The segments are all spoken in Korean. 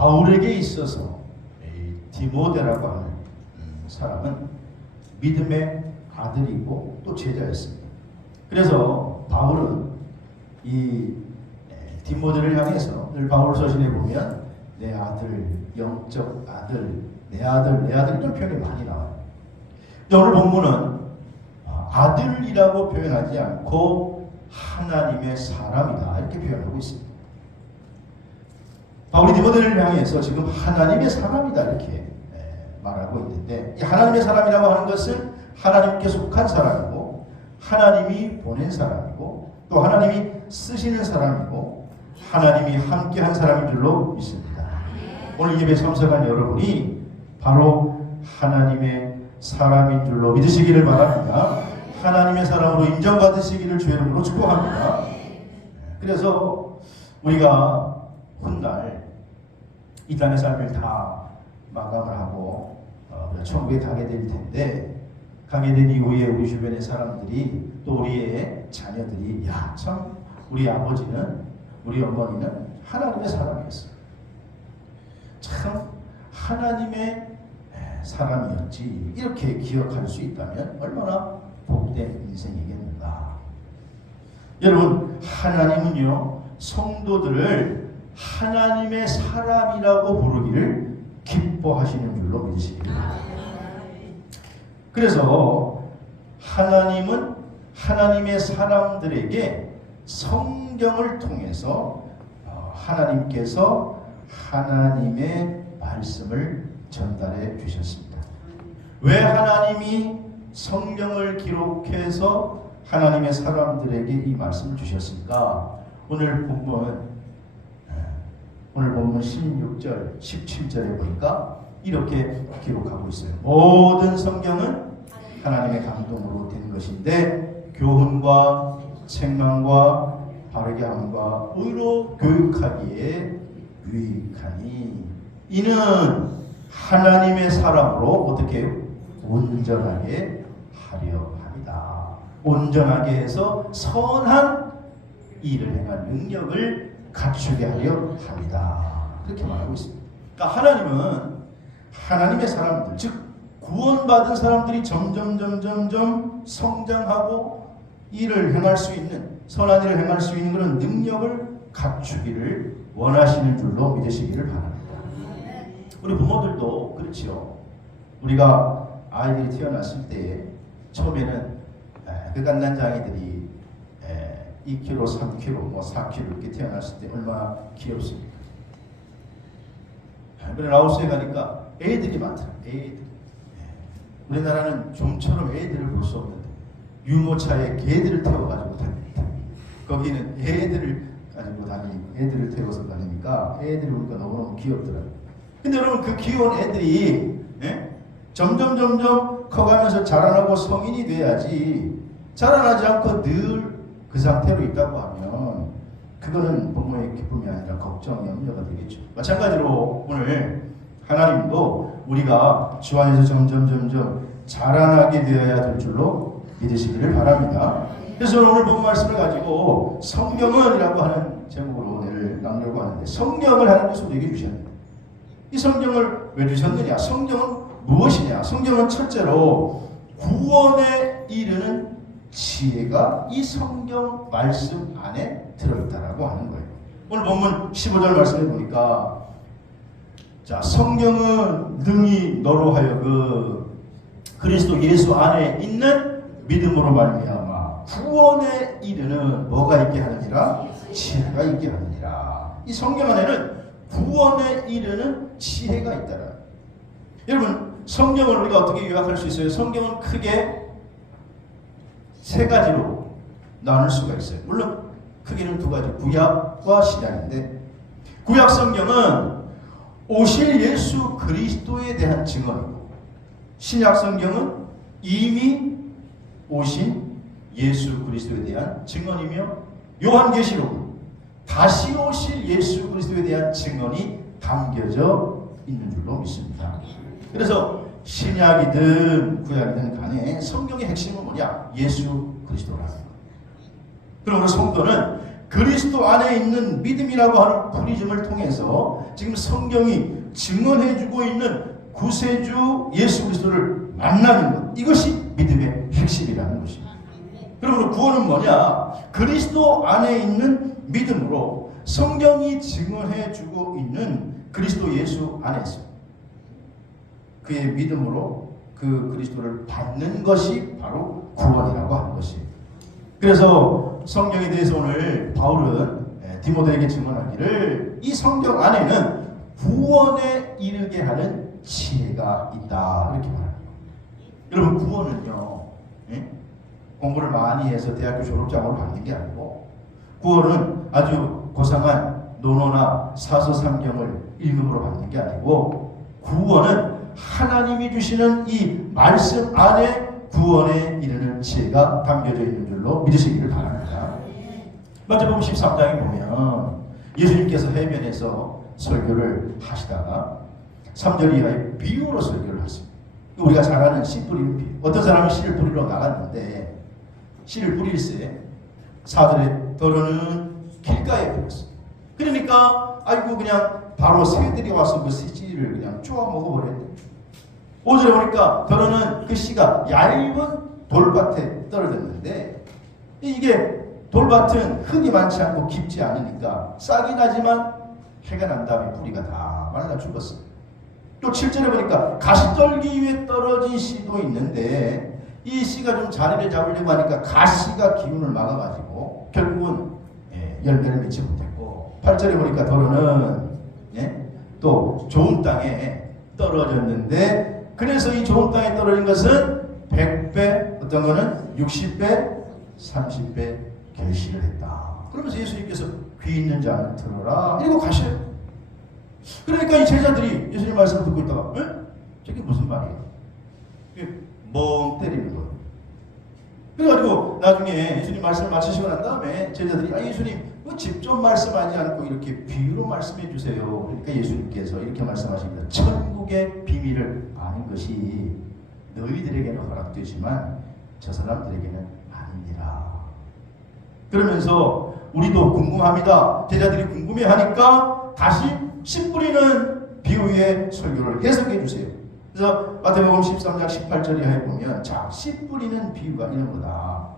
바울에게 있어서 이 디모데라고 하는 사람은 믿음의 아들이고 또 제자였습니다. 그래서 바울은 이 디모데를 향해서 늘 바울 서신에 보면 내 아들, 영적 아들, 내 아들, 내 아들 이런 표현이 많이 나와요. 오늘 본문은 아들이라고 표현하지 않고 하나님의 사람이다 이렇게 표현하고 있습니다. 바울이 디모데를 향해서 지금 하나님의 사람이다 이렇게 말하고 있는데, 이 하나님의 사람이라고 하는 것은 하나님께 속한 사람이고 하나님이 보낸 사람이고 또 하나님이 쓰시는 사람이고 하나님이 함께한 사람인 줄로 믿습니다. 오늘 예배 참석한 여러분이 바로 하나님의 사람인 줄로 믿으시기를 바랍니다. 하나님의 사람으로 인정받으시기를 주의 이름으로 축복합니다. 그래서 우리가 훗날 이 땅의 삶을 다 마감을 하고 천국에 가게 될 텐데, 가게 된 이후에 우리 주변의 사람들이 또 우리의 자녀들이 야, 참 우리 아버지는 우리 어머니는 하나님의 사람이었어요. 참 하나님의 사람이었지 이렇게 기억할 수 있다면 얼마나 복된 인생이겠는가. 여러분, 하나님은요 성도들을 하나님의 사람이라고 부르기를 기뻐하시는 줄로 믿으시기 바랍니다. 그래서 하나님은 하나님의 사람들에게 성경을 통해서 하나님께서 하나님의 말씀을 전달해 주셨습니다. 왜 하나님이 성경을 기록해서 하나님의 사람들에게 이 말씀을 주셨습니까? 오늘 본문 16절, 17절에 보니까 이렇게 기록하고 있어요. 모든 성경은 하나님의 감동으로 된 것인데 교훈과 책망과 바르게 함과 의로 교육하기에 유익하니 이는 하나님의 사람으로 어떻게 온전하게 하려 합니다. 온전하게 해서 선한 일을 행할 능력을 갖추게 하려 합니다. 그렇게 말하고 있습니다. 그러니까 하나님은 하나님의 사람들, 즉 구원받은 사람들이 점점 성장하고 일을 행할 수 있는, 선한 일을 행할 수 있는 그런 능력을 갖추기를 원하시는 줄로 믿으시기를 바랍니다. 우리 부모들도 그렇죠. 우리가 아이들이 태어났을 때 처음에는 갓난장이들이 2kg, 3kg, 4kg 이렇게 태어났을 때 얼마나 귀엽습니까? 그래 라오스에 가니까 애들이 많더라. 애들. 우리나라는 좀처럼 애들을 볼 수 없는데 유모차에 개들을 태워가지고 다닙니다. 거기는 애들을 가지고 다니고 애들을 태워서 다니니까 애들이 보니까 너무너무 귀엽더라고요. 근데 여러분, 그 귀여운 애들이 점점 커가면서 자라나고 성인이 돼야지, 자라나지 않고 늘 그 상태로 있다고 하면 그거는 부모의 기쁨이 아니라 걱정, 염려가 되겠죠. 마찬가지로 오늘 하나님도 우리가 주 안에서 점점 자라나게 되어야 될 줄로 믿으시기를 바랍니다. 그래서 오늘 본 말씀을 가지고 성경은이라고 하는 제목으로 오늘 나누려고 하는데, 성경을 하나님께서 우리에게 주셨는데 이 성경을 왜 주셨느냐? 성경은 무엇이냐? 성경은 첫째로 구원에 이르는 지혜가 이 성경 말씀 안에 들어있다라고 하는 거예요. 오늘 본문 15절 말씀해 보니까, 자, 성경은 능히 너로 하여금 그리스도 예수 안에 있는 믿음으로 말미암아 구원에 이르는 뭐가 있게 하느니라? 지혜가 있게 하느니라. 이 성경 안에는 구원에 이르는 지혜가 있다라. 여러분, 성경을 우리가 어떻게 요약할 수 있어요? 성경은 크게 세 가지로 나눌 수가 있어요. 물론 크게는 두 가지, 구약과 신약인데, 구약 성경은 오실 예수 그리스도에 대한 증언이고, 신약 성경은 이미 오신 예수 그리스도에 대한 증언이며, 요한계시록은 다시 오실 예수 그리스도에 대한 증언이 담겨져 있는 줄로 믿습니다. 그래서 신약이든 구약이든 간에 성경의 핵심은 뭐냐? 예수 그리스도라는 거예요. 그러므로 성도는 그리스도 안에 있는 믿음이라고 하는 프리즘을 통해서 지금 성경이 증언해주고 있는 구세주 예수 그리스도를 만나는 것, 이것이 믿음의 핵심이라는 것입니다. 그러므로 구원은 뭐냐? 그리스도 안에 있는 믿음으로 성경이 증언해주고 있는 그리스도 예수 안에서 그의 믿음으로 그 그리스도를 받는 것이 바로 구원이라고 하는 것입니다. 그래서 성경에 대해서 오늘 바울은 디모데에게 증언하기를 이 성경 안에는 구원에 이르게 하는 지혜가 있다, 이렇게 말합니다. 여러분, 구원은요, 공부를 많이 해서 대학교 졸업장으로 받는 게 아니고, 구원은 아주 고상한 논어나 사서 삼경을 읽음으로 받는 게 아니고, 구원은 하나님이 주시는 이 말씀 안에 구원에 이르는 지혜가 담겨져 있는 줄로 믿으시기를 바랍니다. 마태복음 13장에 보면 예수님께서 해변에서 설교를 하시다가 3절 이하의 비유로 설교를 하십니다. 우리가 잘 아는 씨 뿌리는 비유. 어떤 사람이 씨를 뿌리러 나갔는데 씨를 뿌릴새 4절에 더러는 길가에 뿌렸어요. 그러니까 아이고 그냥 바로 새들이 와서 그 씨를 그냥 쪼아 먹어버렸네. 5절에 보니까 더러는 그 씨가 얇은 돌밭에 떨어졌는데, 이게 돌밭은 흙이 많지 않고 깊지 않으니까 싹이 나지만 해가 난 다음에 뿌리가 다 말라 죽었어요. 또 7절에 보니까 가시떨기 위에 떨어진 씨도 있는데 이 씨가 좀 자리를 잡으려고 하니까 가시가 기운을 막아가지고 결국은 열매를 맺지 못했고, 8절에 보니까 더러는 또 좋은 땅에 떨어졌는데, 그래서 이 좋은 땅에 떨어진 것은 100배, 어떤 거는 60배, 30배 결실을 했다. 그러면서 예수님께서 귀 있는 자는 들어라 이러고 가셔요. 그러니까 이 제자들이 예수님 말씀을 듣고 있다가 저게 무슨 말이에요? 멍 때리는 거예요. 그래가지고 나중에 예수님 말씀을 마치시고 난 다음에 제자들이 예수님 직접 말씀하지 않고 이렇게 비유로 말씀해 주세요. 그러니까 예수님께서 이렇게 말씀하십니다. 천국의 비밀을 아는 것이 너희들에게는 허락되지만 저 사람들에게는 아닙니다. 그러면서 우리도 궁금합니다. 제자들이 궁금해하니까 다시 씨 뿌리는 비유의 설교를 해석해 주세요. 그래서 마태복음 13장 18절 이하에 보면 씨 뿌리는 비유가 이런 거다.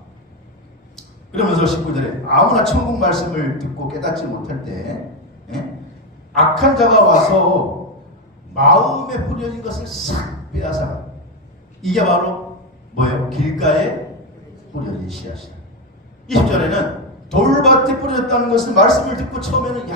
그러면서 19절에 아무나 천국 말씀을 듣고 깨닫지 못할 때 악한 자가 와서 마음에 뿌려진 것을 싹 빼앗아. 이게 바로 뭐예요? 길가에 뿌려진 씨앗이다. 20절에는 돌밭에 뿌려졌다는 것은 말씀을 듣고 처음에는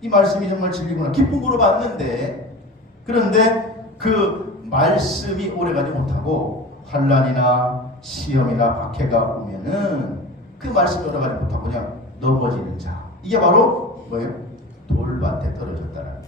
이 말씀이 정말 진리구나 기쁜 거로 봤는데, 그런데 그 말씀이 오래가지 못하고 환난이나 시험이나 박해가 오면은 그 말씀이 오래가지 못하고 그냥 넘어지는 자, 이게 바로 뭐예요? 돌밭에 떨어졌다라는 거예요.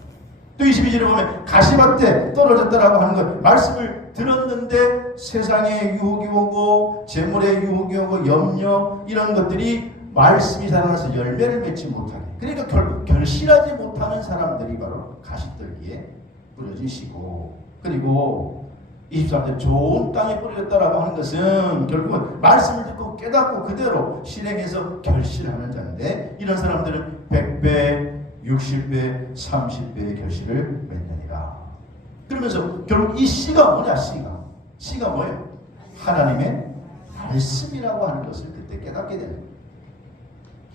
또 22절에 보면 가시밭에 떨어졌다라고 하는 것, 말씀을 들었는데 세상에 유혹이 오고 재물에 유혹이 오고 염려, 이런 것들이 말씀이 살아나서 열매를 맺지 못하게, 그러니까 결국 결실하지 못하는 사람들이 바로 가시떨기에 뿌려진 씨고, 그리고 23절 좋은 땅에 뿌려졌다라고 하는 것은 결국은 말씀을 듣고 깨닫고 그대로 실행해서 결실하는 자인데, 이런 사람들은 100배, 60배, 30배의 결실을 맺느니라. 그러면서 결국 이 씨가 뭐냐? 씨가 뭐예요? 하나님의 말씀이라고 하는 것을 그때 깨닫게 되는 거예요.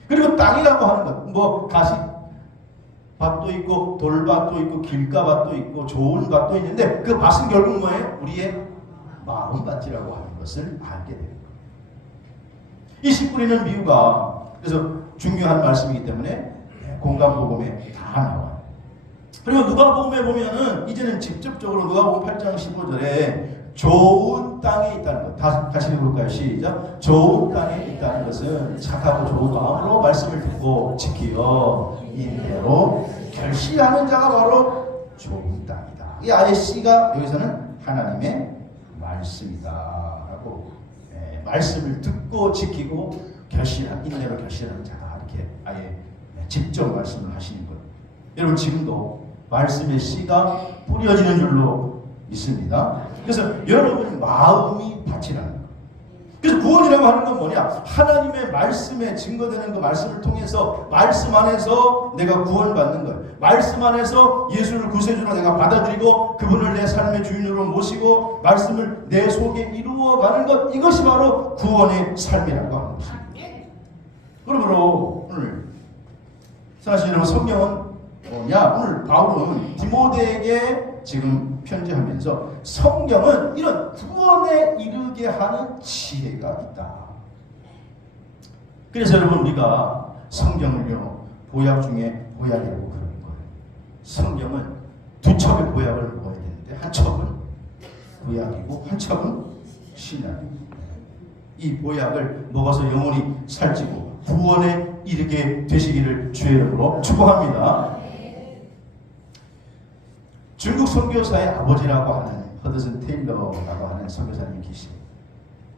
그리고 땅이라고 하는 것, 뭐 가시밭도 있고 돌밭도 있고 길가밭도 있고 좋은 밭도 있는데 그 밭은 결국 뭐예요? 우리의 마음밭이라고 하는 것을 알게 됩니다. 이 씨 뿌리는 비유가 그래서 중요한 말씀이기 때문에 공감복음에 다 나와요. 그리고 누가복음에 보면은 이제는 직접적으로 누가복음 8장 15절에 좋은 땅에 있다는 것, 다 같이 읽어볼까요? 시작. 좋은 땅에 있다는 것은 착하고 좋은 마음으로 말씀을 듣고 지키어 인대로 결실하는 자가 바로 좋은 땅이다. 이 아예 씨가 여기서는 하나님의 말씀이다 라고, 말씀을 듣고 지키고 인내로 결실하는 자다, 이렇게 아예 직접 말씀을 하시는 거예요. 여러분, 지금도 말씀의 씨가 뿌려지는 줄로 있습니다. 그래서 여러분 마음이 밭이라는 거예요. 그래서 구원이라고 하는 건 뭐냐? 하나님의 말씀에 증거되는 그 말씀을 통해서 말씀 안에서 내가 구원받는 거예요. 말씀 안에서 예수를 구세주로 내가 받아들이고 그분을 내 삶의 주인으로 모시고 말씀을 내 속에 이루어가는 것, 이것이 바로 구원의 삶이라고 하는 것입니다. 그러므로 오늘 사실 여러분 성경은 뭐냐? 오늘 바울은 디모데에게 지금 편지하면서 성경은 이런 구원에 이르게 하는 지혜가 있다. 그래서 여러분 우리가 성경을요 보약 중에 보약이라고 그러는 거예요. 성경은 두 첩의 보약을 먹어야 되는데 한 첩은 보약이고 한 첩은 신약입니다. 이 보약을 먹어서 영원히 살찌고 구원에 이르게 되시기를 주의 이름으로 축복합니다. 중국 선교사의 아버지라고 하는 허드슨 테일러라고 하는 선교사님이 계십니다.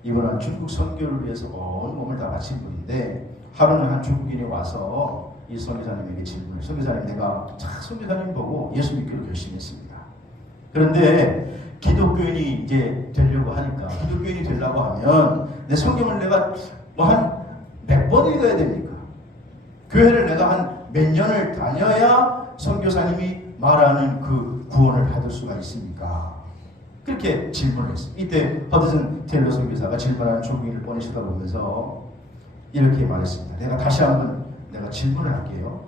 이분은 중국 선교를 위해서 온 몸을 다 바친 분인데 하루는 한 중국인이 와서 이 선교사님에게 질문을, 선교사님 내가 선교사님 보고 예수 믿기로 결심했습니다. 그런데 기독교인이 이제 되려고 하니까, 기독교인이 되려고 하면 내 성경을 내가 뭐 한 몇 번 읽어야 됩니까? 교회를 내가 한 몇 년을 다녀야 선교사님이 말하는 그 구원을 받을 수가 있습니까? 그렇게 질문을 했어요. 이때 허드슨 테일러 선교사가 질문하는 중국인을 뻔히 쳐다보면서 이렇게 말했습니다. 내가 다시 한번 내가 질문을 할게요.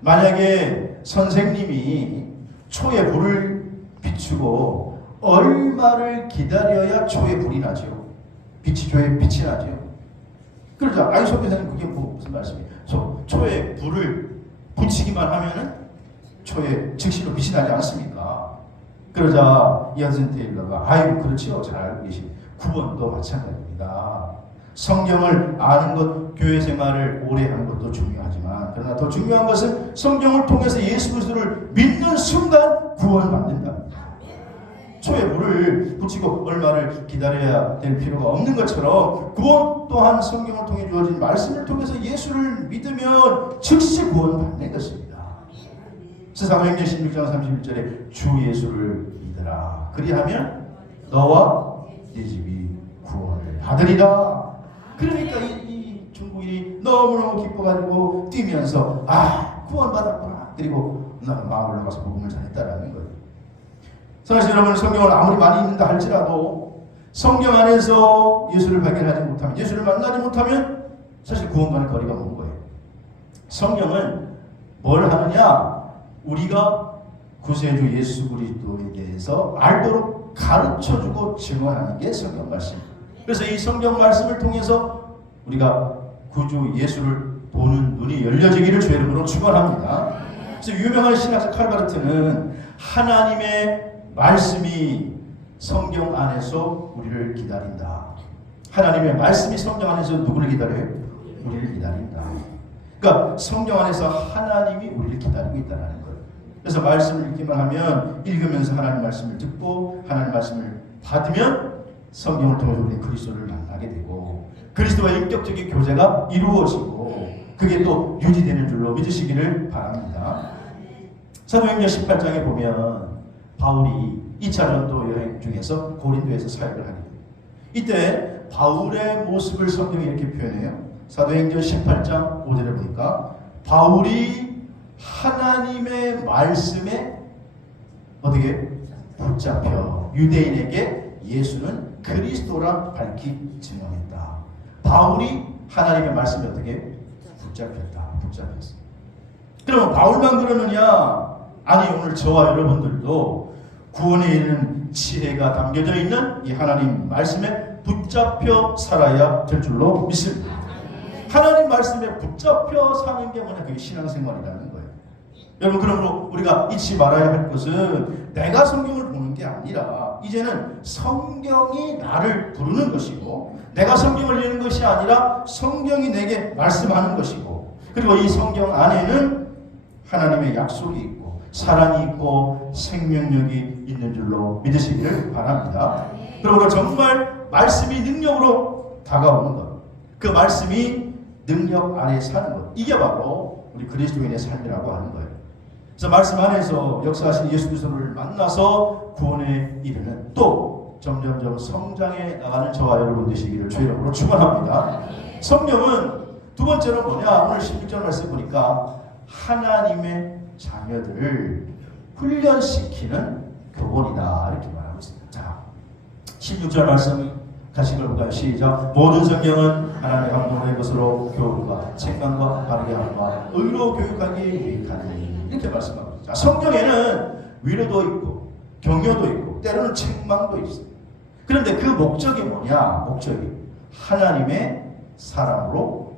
만약에 선생님이 초에 불을 비추고 얼마를 기다려야 초에 불이 나죠? 초에 빛이 나죠? 그러자 아이 선교사님 그게 무슨 말씀이에요? 초에 불을 붙이기만 하면은 초에 즉시로 빛이 나지 않습니까? 그러자 허드슨 테일러가 아이고 그렇지요. 잘 알고 계신 구원도 마찬가지입니다. 성경을 아는 것, 교회 생활을 오래 하는 것도 중요하지만 그러나 더 중요한 것은 성경을 통해서 예수 그리스도를 믿는 순간 구원받는다. 초에 불을 붙이고 얼마를 기다려야 될 필요가 없는 것처럼 구원 또한 성경을 통해 주어진 말씀을 통해서 예수를 믿으면 즉시 구원받는 것입니다. 사도행전 16장 31절에 주 예수를 믿으라. 그리하면 너와 네 집이 구원을 받으리라. 그러니까 이 중국인이 너무너무 기뻐가지고 뛰면서 구원받았구나. 그리고 마을로 나가서 복음을 전했다라는 거예요. 사실 여러분 성경을 아무리 많이 읽는다 할지라도 성경 안에서 예수를 발견하지 못하면, 예수를 만나지 못하면 사실 구원과는 거리가 먼 거예요. 성경은 뭘 하느냐? 우리가 구세주 예수 그리스도에 대해서 알도록 가르쳐주고 증언하는 게 성경 말씀입니다. 그래서 이 성경 말씀을 통해서 우리가 구주 예수를 보는 눈이 열려지기를 주의 이름으로 축원합니다. 그래서 유명한 신학자 칼바르트는 하나님의 말씀이 성경 안에서 우리를 기다린다. 하나님의 말씀이 성경 안에서 누구를 기다려요? 우리를 기다린다. 그러니까 성경 안에서 하나님이 우리를 기다리고 있다는 거예요. 그래서 말씀을 읽기만 하면 읽으면서 하나님 말씀을 듣고 하나님 말씀을 받으면 성경을 통해서 우리 그리스도를 만나게 되고 그리스도와 인격적인 교제가 이루어지고 그게 또 유지되는 줄로 믿으시기를 바랍니다. 사도행전 18장에 보면 바울이 2차 전도 여행 중에서 고린도에서 사역을 하게 됩니다. 이때 바울의 모습을 성경이 이렇게 표현해요. 사도행전 18장 5절에 보니까 바울이 하나님의 말씀에 어떻게 붙잡혀 유대인에게 예수는 그리스도라 밝히 증언했다. 바울이 하나님의 말씀에 어떻게 붙잡혔어. 그러면 바울만 그러느냐? 아니, 오늘 저와 여러분들도 구원에 이르는 지혜가 담겨져 있는 이 하나님 말씀에 붙잡혀 살아야 될 줄로 믿습니다. 하나님 말씀에 붙잡혀 사는 게 뭐냐? 그게 신앙생활이라는 거예요. 여러분, 그러므로 우리가 잊지 말아야 할 것은 내가 성경을 보는 게 아니라 이제는 성경이 나를 부르는 것이고 내가 성경을 읽는 것이 아니라 성경이 내게 말씀하는 것이고 그리고 이 성경 안에는 하나님의 약속이 있고 사랑이 있고 생명력이 있는 줄로 믿으시기를 바랍니다. 그러므로 정말 말씀이 능력으로 다가오는 것, 그 말씀이 능력 안에 사는 것, 이게 바로 우리 그리스도인의 삶이라고 하는 거예요. 그래서 말씀 안에서 역사하신 예수 그리스도를 만나서 구원에 이르는 또 점점점 성장해 나가는 저와 여러분 되시기를 주의 이름으로 축원합니다. 성령은 두 번째로 뭐냐? 오늘 16절 말씀 보니까 하나님의 자녀들을 훈련시키는 교본이다 이렇게 말하고 있습니다. 자, 16절 말씀 다시 읽어볼까요? 시작. 모든 성경은 하나님의 감동된 것으로 교훈과 책망과 바르게 함과 의로 교육하기에 유익하니 이렇게 말씀하고 있습니다. 성경에는 위로도 있고 격려도 있고 때로는 책망도 있습니다. 그런데 그 목적이 뭐냐? 목적이 하나님의 사람으로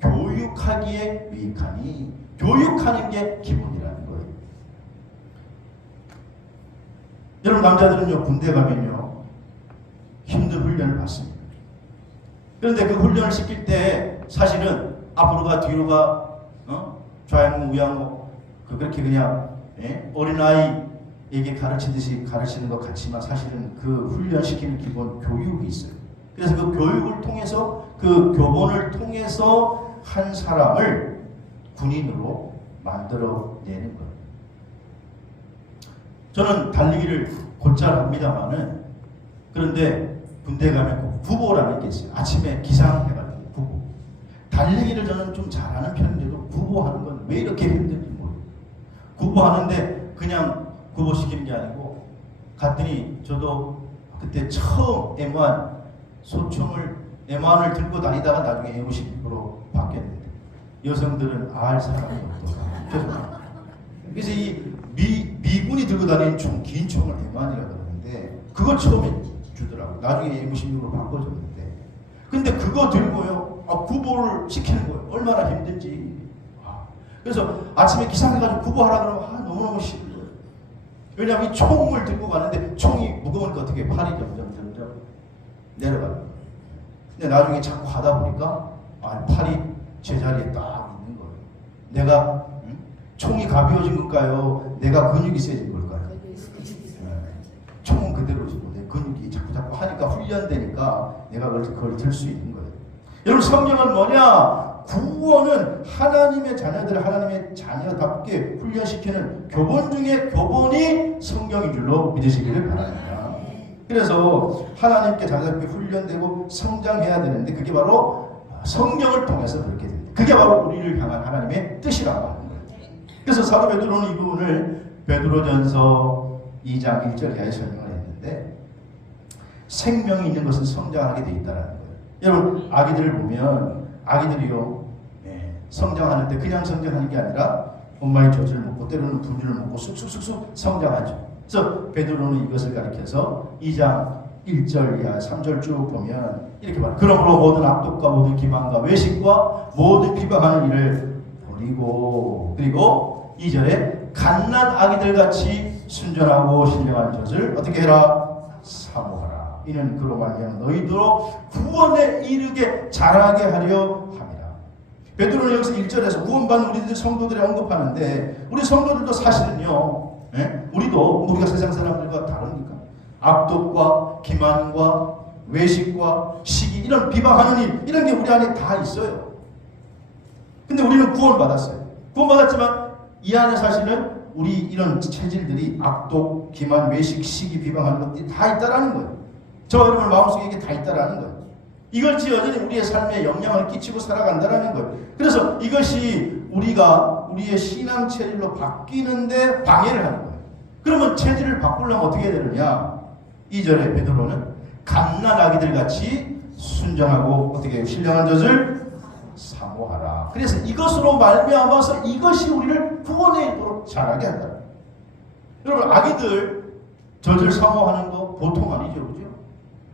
교육하기에 유익하니 교육하는 게 기본이라는 거예요. 여러분 남자들은요 군대 가면요 힘든 훈련을 받습니다. 그런데 그 훈련을 시킬 때 사실은 앞으로가 뒤로가 좌양무 우양무 그렇게 그냥 어린아이에게 가르치듯이 가르치는 것 같지만 사실은 그 훈련시키는 기본 교육이 있어요. 그래서 그 교육을 통해서 그 교본을 통해서 한 사람을 군인으로 만들어내는 거예요. 저는 달리기를 곧잘 합니다만은 그런데 군대 가면 구보라는 게 있어요. 아침에 기상해가지고 구보. 달리기를 저는 좀 잘하는 편인데도 구보하는 건 왜 이렇게 힘든지 모르겠어요. 구보하는데 그냥 구보시키는 게 아니고 갔더니 저도 그때 처음 M1 소총을 M1을 들고 다니다가 나중에 M16으로 바뀌었는데 여성들은 알 사람이 없더라고요. 그래서 이 미군이 들고 다니는 총, 긴 총을 M1이라고 그러는데 그걸 처음에 주더라고. 나중에 M16으로 바꿔줬는데 근데 그거 들고요 구보를 시키는 거예요. 얼마나 힘든지. 그래서 아침에 기상해가지고 구보하라 그러면 너무너무 싫은 거예요. 왜냐하면 이 총을 들고 가는데 총이 무거우니까 어떻게 팔이 점점 내려가요. 근데 나중에 자꾸 하다 보니까 팔이 제자리에 딱 있는 거예요. 내가 총이 가벼워진 걸까요? 내가 근육이 세진 걸까요? 총은 그대로지고 내 근육이 자꾸 하니까 훈련되니까 내가 그걸 들 수 있는 거예요. 여러분 성경은 뭐냐? 구원은 하나님의 자녀들을 하나님의 자녀답게 훈련시키는 교본 중에 교본이 성경인 줄로 믿으시기를 바랍니다. 그래서 하나님께 자녀답게 훈련되고 성장해야 되는데 그게 바로 성경을 통해서 그렇게 됩니다. 그게 바로 우리를 향한 하나님의 뜻이라고 하는 거예요. 그래서 사도 베드로는 이 부분을 베드로전서 2장 1절 이하에 설명을 했는데 생명이 있는 것은 성장하게 돼 있다는 거예요. 여러분 아기들을 보면 아기들이요 성장하는 때 그냥 성장하는 게 아니라 엄마의 젖을 먹고 때로는 분유를 먹고 쑥쑥쑥쑥 성장하죠. 그래서 베드로는 이것을 가리켜서 2장 1절 이하 3절 쭉 보면 이렇게 말해요. 그러므로 모든 악독과 모든 기만과 외식과 모든 비방하는 일을 버리고 그리고 2절에 갓난 아기들같이 순전하고 신령한 젖을 어떻게 해라? 사모하라. 이는 그로 말미암아 너희도 구원에 이르게 자라게 하려 합니다. 베드로는 여기서 1절에서 구원받는 우리들 성도들을 언급하는데 우리 성도들도 사실은요 우리가 세상 사람들과 다르니까 악독과 기만과 외식과 시기 이런 비방하는 일 이런 게 우리 안에 다 있어요. 근데 우리는 구원받았어요. 구원받았지만 이 안에 사실은 우리 이런 체질들이 악독, 기만, 외식, 시기, 비방하는 것들이 다 있다라는 거예요. 저와 여러분 마음속에 이게 다 있다라는 거예요. 이것이 여전히 우리의 삶에 영향을 끼치고 살아간다라는 거예요. 그래서 이것이 우리의 신앙 체질로 바뀌는데 방해를 하는 거예요. 그러면 체질을 바꾸려면 어떻게 해야 되느냐? 2절에 베드로는 갓난 아기들 같이 순전하고 어떻게 신령한 젖을 사모하라. 그래서 이것으로 말미암아서 이것이 우리를 구원에 이르도록 자라게 한다. 여러분 아기들 젖을 사모하는 거 보통 아니죠, 그죠?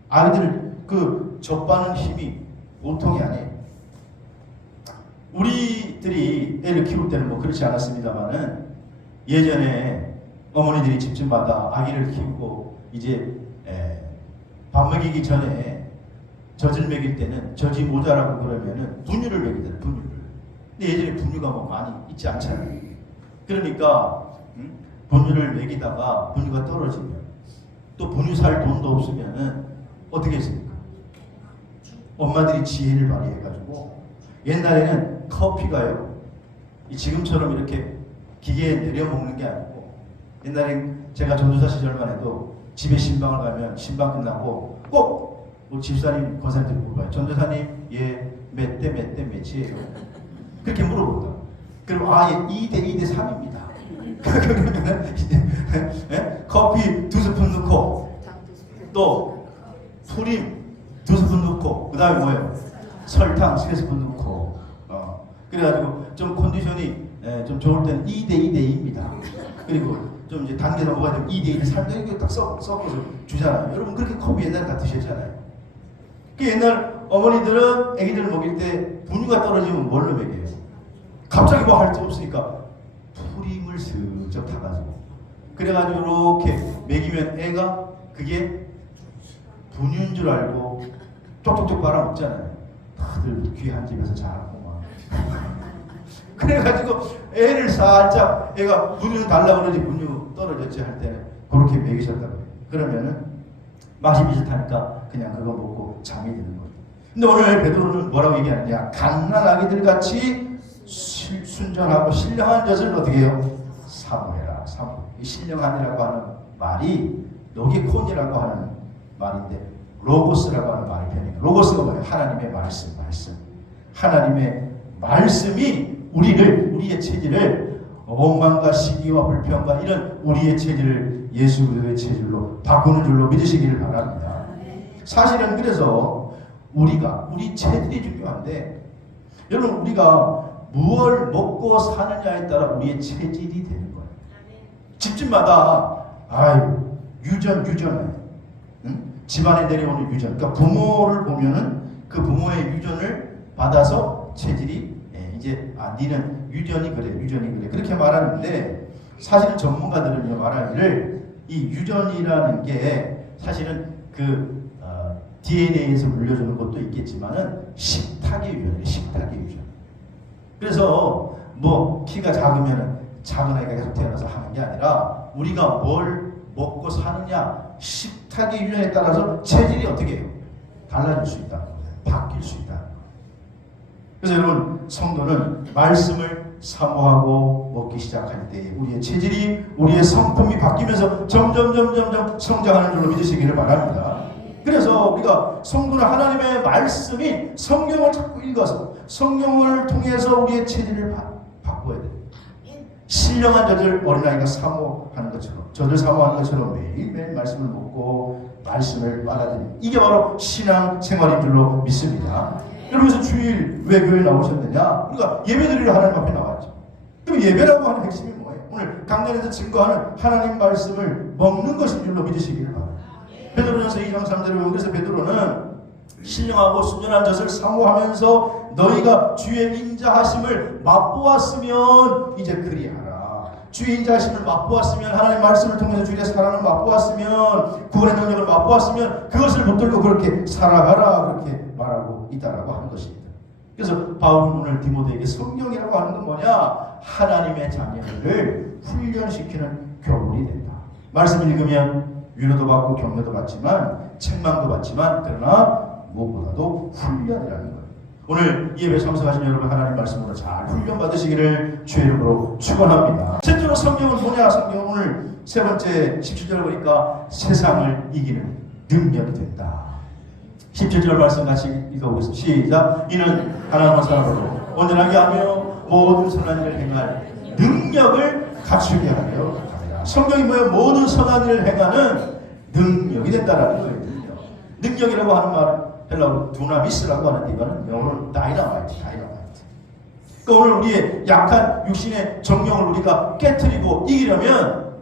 아기들 그 젖바는 힘이 보통이 아니에요. 우리들이 애를 키울 때는 뭐 그렇지 않았습니다만은 예전에 어머니들이 집집마다 아기를 키우고 이제 밥 먹이기 전에 젖을 먹일 때는 젖이 모자라고 그러면은 분유를 먹이더라고요. 분유를. 근데 예전에 분유가 뭐 많이 있지 않잖아요. 그러니까 분유를 먹이다가 분유가 떨어지면 또 분유 살 돈도 없으면은 어떻게 했습니까? 엄마들이 지혜를 발휘해가지고 옛날에는 커피가요 지금처럼 이렇게 기계에 내려 먹는 게 아니고 옛날에 제가 전도사 시절만 해도 집에 신방을 가면 신방 끝나고 꼭 뭐 집사님 권사님들 물어봐요. 전도사님 몇 대 몇이에요? 그렇게 물어본다. 그리고 예 2대 2대 3입니다. 그러면 커피 2스푼 넣고 또 프림 2스푼 넣고 그 다음에 뭐예요? 설탕 3스푼 넣고 그래가지고 좀 컨디션이 좀 좋을 때는 2대 2대 2입니다. 그리고 좀 이제 단계가 뭐가 되면 2대 1대 3대 이렇게 딱 섞어서 주잖아요. 여러분 그렇게 커피 옛날에 다 드셨잖아요. 그 옛날 어머니들은 아기들 먹일 때 분유가 떨어지면 뭘로 먹여요? 갑자기 뭐 할 수 없으니까 프림을 슬쩍 타가지고 그래가지고 이렇게 먹이면 애가 그게 분유인 줄 알고 쪽쪽쪽 빨아먹잖아요. 다들 귀한 집에서 자랐구만. 그래가지고 애를 살짝 애가 분유 달라고 그러지 분유 떨어졌지 할 때는 그렇게 먹이셨다고 해요. 그러면은 맛이 비슷하니까 그냥 그거 먹고 잠이 드는 거예요. 근데 오늘 베드로는 뭐라고 얘기하느냐? 갓난아기들 같이 순전하고 신령한 젖을 어떻게 해요? 사모해라. 이 신령한이라고 하는 말이 로기콘이라고 하는 말인데 로고스라고 하는 말이 편해요. 로고스가 뭐예요? 하나님의 말씀. 하나님의 말씀이 우리의 체질을 원망과 시기와 불평과 이런 우리의 체질을 예수 그리스도의 체질로 바꾸는 줄로 믿으시기를 바랍니다. 사실은 그래서 우리 체질이 중요한데 여러분 우리가 무엇을 먹고 사느냐에 따라 우리의 체질이 되는 거예요. 집집마다 유전해. 응? 집안에 내려오는 유전. 그러니까 부모를 보면은 그 부모의 유전을 받아서 체질이 이제 니는 유전이 그래 그렇게 말하는데 사실은 전문가들은 말하기를 이 유전이라는 게 사실은 그 DNA에서 물려주는 것도 있겠지만은 식탁의 유전. 그래서 뭐 키가 작으면은 작은 아이가 계속 태어나서 하는 게 아니라 우리가 뭘 먹고 사느냐 식탁의 유전에 따라서 체질이 어떻게 해요? 달라질 수 있다. 바뀔 수 있다. 그래서 여러분 성도는 말씀을 사모하고 먹기 시작할 때 우리의 체질이 우리의 성품이 바뀌면서 점점 성장하는 줄로 믿으시기를 바랍니다. 그래서 우리가 성도는 하나님의 말씀이 성경을 자꾸 읽어서 성경을 통해서 우리의 체질을 바꿔야 돼요. 신령한 젖을 어린아이가 사모하는 것처럼 젖을 사모하는 것처럼 매일매일 말씀을 먹고 말씀을 받아들이는 이게 바로 신앙 생활인 줄로 믿습니다. 여러분께서 주일 왜 교회에 나오셨느냐? 우리가 예배드리러 하나님 앞에 나왔죠. 그럼 예배라고 하는 핵심이 뭐예요? 오늘 강단에서 증거하는 하나님 말씀을 먹는 것인 줄로 믿으시기를 바랍니다. 베드로전서 2장 3절에 보면 그래서 베드로는 신령하고 순전한 젖을 사모하면서 너희가 주의 인자하심을 맛보았으면 이제 그리하라. 주의 인자하심을 맛보았으면 하나님 말씀을 통해서 주의 사랑을 맛보았으면 구원의 능력을 맛보았으면 그것을 붙들고 그렇게 살아가라 그렇게 말하고 있다라고 하는 것입니다. 그래서 바울은 오늘 디모데에게 성경이라고 하는 건 뭐냐? 하나님의 자녀들을 훈련시키는 교훈이 된다. 말씀 읽으면 위로도 받고 격려도 받지만 책망도 받지만 그러나 무엇보다도 훈련이라는 거예요. 오늘 이 예배 참석하신 여러분 하나님 말씀으로 잘 훈련 받으시기를 주의 이름으로 축원합니다. 실제로 성경은 뭐냐? 성경은 오늘 세 번째 17절 보니까 세상을 이기는 능력이 된다. 17절 말씀 같이 읽어보겠습니다. 시작. 이는 하나님의 사람으로 온전하게 하며 모든 선한 일을 행할 능력을 갖추게 하려 합니다. 성경이 뭐예요? 모든 선한 일을 행하는 능력이 된다라는 거예요. 능력이라고 하는 말은 헬라어로 두나미스라고 하는데 이거는 영어로 다이너마이트. 그러니까 오늘 우리의 약한 육신의 정령을 우리가 깨트리고 이기려면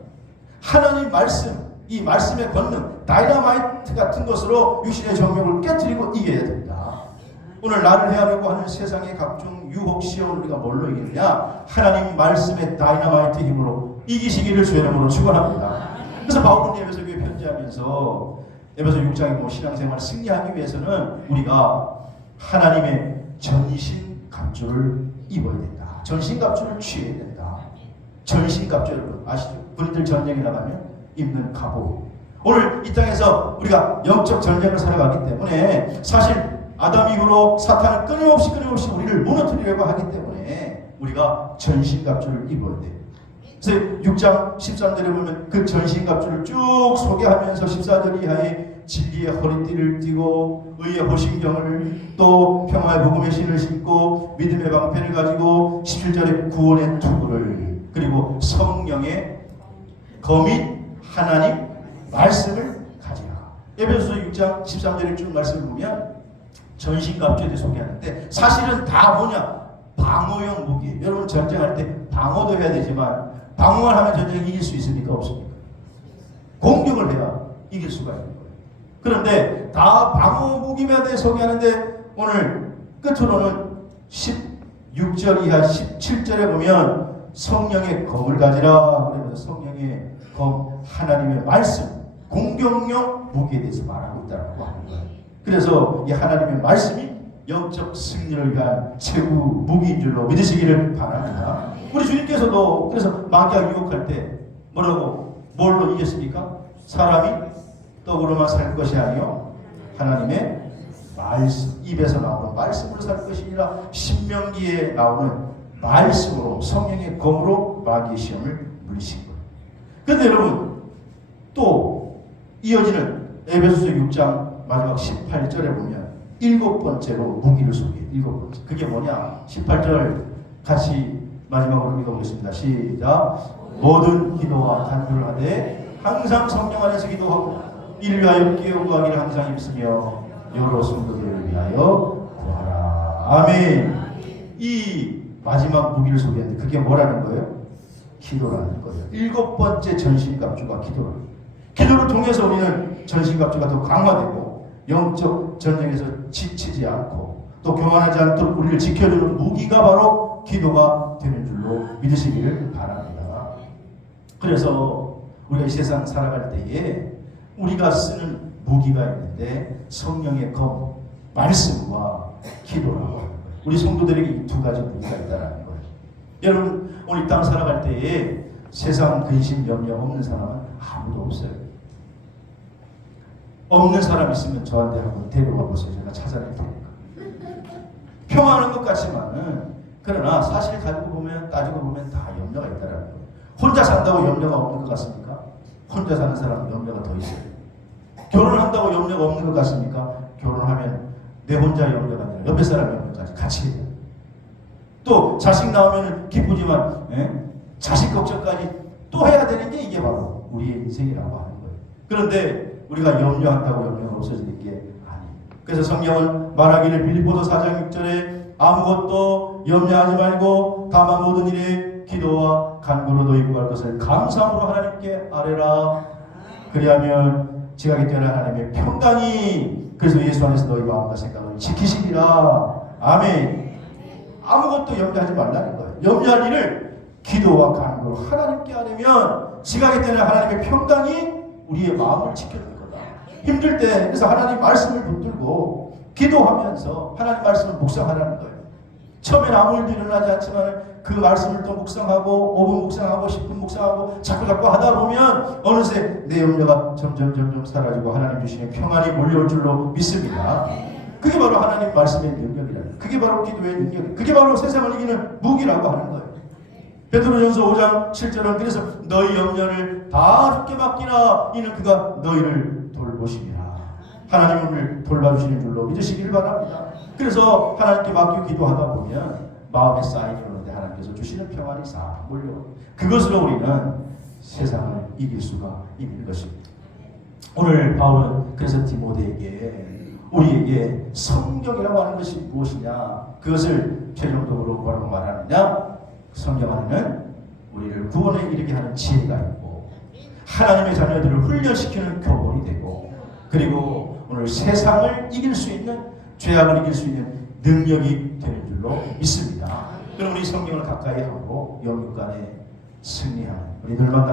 하나님 말씀, 이 말씀의 권능, 다이너마이트 같은 것으로 육신의 정령을 깨트리고 이겨야 됩니다. 오늘 나를 헤아려고 하는 세상의 각종 유혹, 시험을 우리가 뭘로 이기느냐? 하나님 말씀의 다이너마이트 힘으로 이기시기를 주의 이름으로 축원합니다. 그래서 바울은 에베소 교회 편지하면서 에베소 6장의 신앙생활을 승리하기 위해서는 우리가 하나님의 전신 갑주를 입어야 된다. 전신 갑주를 취해야 된다. 전신 갑주 여러분 아시죠? 군인들 전쟁에 나가면 입는 갑옷. 오늘 이 땅에서 우리가 영적 전쟁을 살아가기 때문에 사실 아담 이후로 사탄은 끊임없이 우리를 무너뜨리려고 하기 때문에 우리가 전신 갑주를 입어야 돼요. 그래서 6장 13절에 보면 그 전신갑주를 쭉 소개하면서 14절 이하에 진리의 허리띠를 띠고 의의 호신경을 또 평화의 복음의 신을 신고 믿음의 방패를 가지고 17절에 구원의 투구를 그리고 성령의 거민 하나님 말씀을 가지라. 에베소서 6장 13절에 쭉 말씀을 보면 전신갑주에 대해 소개하는데 사실은 다 뭐냐? 방어용 무기. 여러분 전쟁할 때 방어도 해야 되지만 방어만 하면 전쟁 이길 수 있습니까? 없습니까? 공격을 해야 이길 수가 있는 거예요. 그런데 다 방어 무기에 대해 소개하는데 오늘 끝으로는 16절 이하 17절에 보면 성령의 검을 가지라. 그러면서 성령의 검 하나님의 말씀 공격용 무기에 대해서 말하고 있다고 하는 거예요. 그래서 이 하나님의 말씀이 영적 승리를 위한 최고 무기인 줄로 믿으시기를 바랍니다. 우리 주님께서도 그래서 마귀가 유혹할 때 뭘로 이겼습니까? 사람이 떡으로만 살 것이 아니요 하나님의 말씀, 입에서 나오는 말씀으로 살 것이니라. 신명기에 나오는 말씀으로 성령의 검으로 마귀의 시험을 물리신 거예요. 그런데 여러분 또 이어지는 에베소서 6장 마지막 18절에 보면 7번째로 무기를 소개해요. 7번째. 그게 뭐냐? 18절 같이 마지막으로 읽어보겠습니다. 시작. 모든 기도와 간구를 하되 항상 성령 안에서 기도하고 이를 위하여 깨우고 하기를 항상 힘쓰며 여러 성도들을 위하여 구하라. 아멘. 이 마지막 무기를 소개했는데 그게 뭐라는 거예요? 기도라는 거예요. 7번째 전신갑주가 기도를. 기도를 통해서 우리는 전신갑주가 더 강화되고 영적 전쟁에서 지치지 않고 또 교만하지 않도록 우리를 지켜주는 무기가 바로 기도가 되는 줄로 믿으시기를 바랍니다. 그래서 우리가 이 세상 살아갈 때에 우리가 쓰는 무기가 있는데 성령의 검, 말씀과 기도라고 하는 거예요. 우리 성도들에게 이 두 가지 무기가 있다는 거예요. 여러분 오늘 이 땅 살아갈 때에 세상 근심 염려 없는 사람은 아무도 없어요. 없는 사람 있으면 저한테 한번 데려와 보세요. 제가 찾아낼 테니까. 평안한 것 같지만은 그러나 사실 가지고 보면 따지고 보면 다 염려가 있다는 거예요. 혼자 산다고 염려가 없는 것 같습니까? 혼자 사는 사람은 염려가 더 있어요. 결혼한다고 염려가 없는 것 같습니까? 결혼하면 내 혼자 염려가 아니라 옆에 사람 염려까지 같이 해요. 또 자식 나오면 기쁘지만 자식 걱정까지 또 해야 되는 게 이게 바로 우리의 인생이라고 하는 거예요. 그런데 우리가 염려한다고 염려가 없어지는 게 아니에요. 그래서 성경은 말하기를 빌립보서 4장 6절에 아무것도 염려하지 말고 다만 모든 일에 기도와 간구로 너희 구할 것을 감사함으로 하나님께 아뢰라. 그리하면 지각에 뛰어난 하나님의 평강이 그래서 예수 안에서 너희 마음과 생각을 지키시리라. 아멘. 아무것도 염려하지 말라는 거예요. 염려할 일을 기도와 간구로 하나님께 아뢰면 지각에 뛰어난 하나님의 평강이 우리의 마음을 지켜줄 거다. 힘들 때 그래서 하나님 말씀을 붙들고 기도하면서 하나님 말씀을 묵상하라는 거예요. 처음엔 아무 일도 일어나지 않지만 그 말씀을 또 묵상하고 5분 묵상하고 10분 묵상하고 자꾸 하다 보면 어느새 내 염려가 점점 사라지고 하나님 주시는 평안이 몰려올 줄로 믿습니다. 그게 바로 하나님 말씀의 능력이라. 그게 바로 기도의 능력. 그게 바로 세상을 이기는 무기라고 하는 거예요. 베드로전서 5장 7절은 그래서 너희 염려를 다 주께 맡기나 이는 그가 너희를 돌보시리라. 하나님을 돌봐주시는 줄로 믿으시기를 바랍니다. 그래서 하나님께 맡기고 기도하다 보면 마음에 쌓이는 건데 하나님께서 주시는 평안이 싹 몰려요. 그것으로 우리는 세상을 이길 수가 있는 것입니다. 오늘 바울은 그래서 디모데에게 우리에게 성경이라고 하는 것이 무엇이냐 그것을 최종적으로 뭐라고 말하느냐 성경 안에는 우리를 구원에 이르게 하는 지혜가 있고 하나님의 자녀들을 훈련시키는 교본이 되고 그리고 오늘 세상을 이길 수 있는 죄악을 이길 수 있는 능력이 되는 줄로 믿습니다. 그럼 우리 성경을 가까이 하고 영육간에 승리하는 우리 늘만